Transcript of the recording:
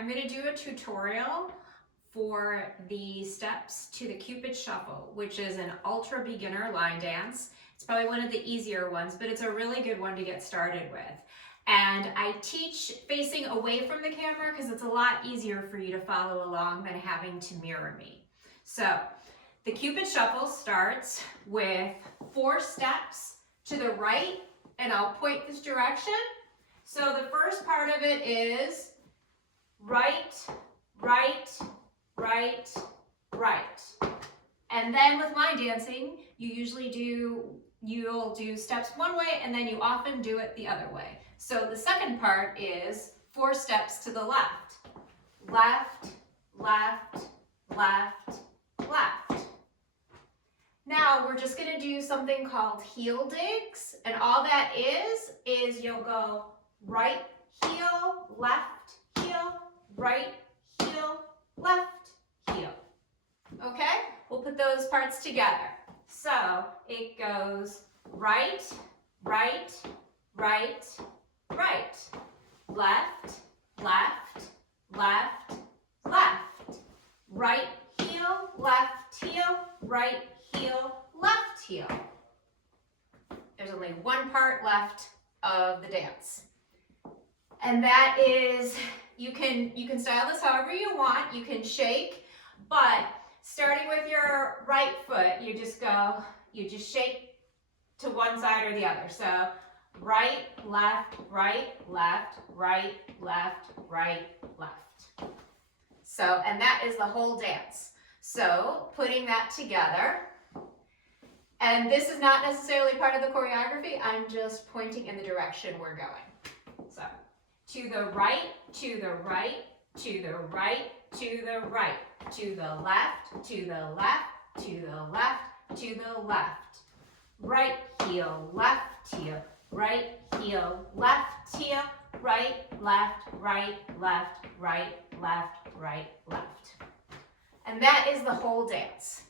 I'm going to do a tutorial for the steps to the Cupid Shuffle, which is an ultra beginner line dance. It's probably one of the easier ones, but it's a really good one to get started with. And I teach facing away from the camera because it's a lot easier for you to follow along than having to mirror me. So the Cupid Shuffle starts with 4 steps to the right, and I'll point this direction. So the first part of it is right, right, right, right. And then with line dancing, you'll do steps one way and then you often do it the other way. So the second part is 4 steps to the left. Left, left, left, left. Now we're just gonna do something called heel digs, and all that is you'll go right heel, left heel, right heel, left heel. Okay? We'll put those parts together. So it goes right, right, right, right, left, left, left, left, right heel, left heel, right heel, left heel. There's only one part left of the dance. And that is, you can style this however you want. You can shake, but starting with your right foot, you just shake to one side or the other. So right, left, right, left, right, left, right, left. So, and that is the whole dance. So putting that together, and this is not necessarily part of the choreography, I'm just pointing in the direction we're going. So to the right, to the right, to the right, to the right, to the left, to the left, to the left, to the left. Right heel, left heel, right heel, left heel, right, left, right, left, right, left, right, left. And that is the whole dance.